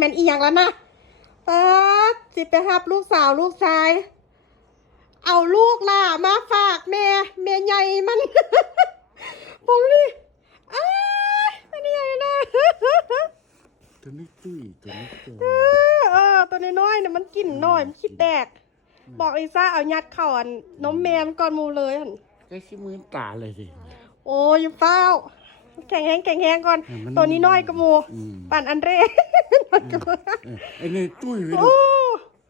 แมนอีหยังแล้วนะป๊าดสิไปหับลูกสาวลูกชาย เอาลูกล่ะมาฝากแม่แม่ใหญ่มันผมนี่อ้ายมันใหญ่นะตัวนี้ตุ้ยตัวนี้ตัวเออเออตัวน้อยๆเนี่ยมันกินน้อยมันขี้แตกบอกลิซ่าเอายัดเข่าอันนมแมมก่อนหมูเลยหั่นใกล้ชิมือตาเลยสิโอ้ยอย่าเฝ้า แข็งแห้งแข็งแห้งก่อนเออมันตัวนี้น้อยกว่าหมูอืมปั่นอันเร่ น้อยกว่าหมู่เออไอ้นี่ตุ้ยไปโอ้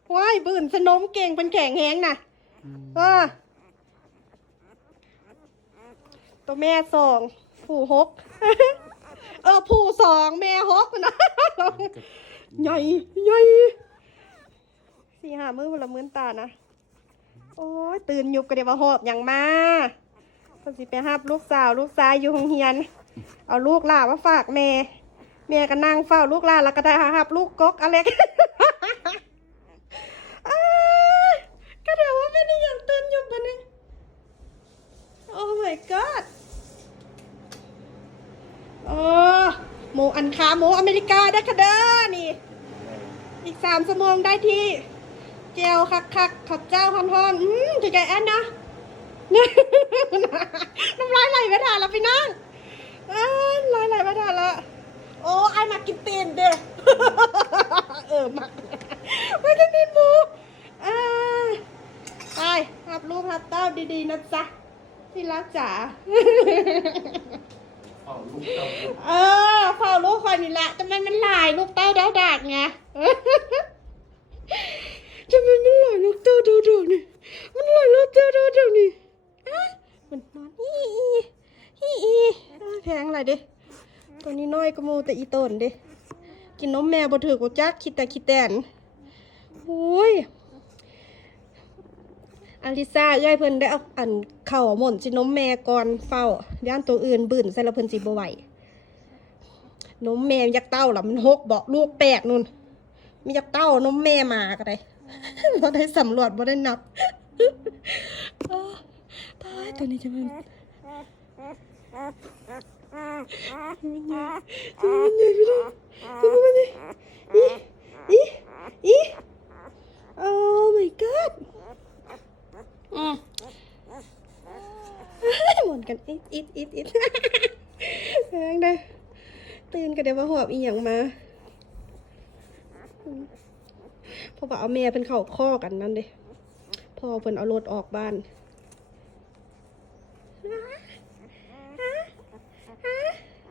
ดูว้ายบื่นสนมเก่งเป็นแข็งแห้งน่ะมเออตัวแม่สองผู้หกเออผู้สองแม่หกนะใหญ่ใหญ่สี่หามือพละมือนตานะโอ้ยตื่นยุบก็เดี๋ยวมาหอบอย่างมาเพิ่นสิไปหับลูกสาว ลูกชายอยู่โรงเรียน เอาลูกหลานมาฝากแม่ แม่ก็นั่งเฝ้าลูกหลานแล้วก็ได้หับลูกกกอเล็กอ้ายก็เดี๋ยวว่าเป็นอหย่างตื่นยุบปะนึงโอ้ my god โอ้หมูอันคาหมูอเมริกาได้ค่ะเด้อนี่ อีกสามชั่วโมงได้ที่เจลคักคักขับเจ้าฮอนฮอนอืมจะใจแอนนะน้ำลายไหลไม่ทันแล้วพี่น้องน้ำลายไหลไม่ทันละโอ้ กินตีนเด้อเออมาไม่ได้นินหมูอ่าไปรับลูกรับเต้าดีๆนะจ๊ะที่รักจ๋าเออเฝ้าลูกคอยนี่แหละทำไมมันหลายลูกเต้าดาวดากไงทำไมมันหลายลูกเต้าดาวดากนี่มันหลายลูกเต้าดาวดากนี่อะมันนอนอีอีอีอีเอ้ยแพงอะไรดิ ตัวนี้น้อยก็มูแต่อีต้นเดิกินนมแม่บ่ถือกูจักคิดแต่คิดแต่นโอ้ยอลิซาเอ้ยเพิ่นได้เอาอันเข่าหม่นสินมแม่ก่อนเฝ้าย่านตัวอื่นบื่นใส่ละเพิ่นสิบ่ไหวนมแม่ยักเต้าล่ะมันหกบอกลูกแปดนู่นมียักเต้านมแม่มาก็ได้บ่ได้สำรวจบ่ได้นับตายตัวนี้จะมัน ตัวมันใหญ่ตัวมันใหญ่พี่น้องตัวมันใหญ่อีอีอีโอ้ my god อืมหมุนกันอิดอิดอิดอิดแพงเด้ตื่นก็เดี๋ยวมาหอบอีหยังมาพราว่าเอาแม่เป็นเข่าข้อกันนั่นเด้พ่อเพิ่นเอารถออกบ้าน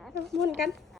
ห มุนกัน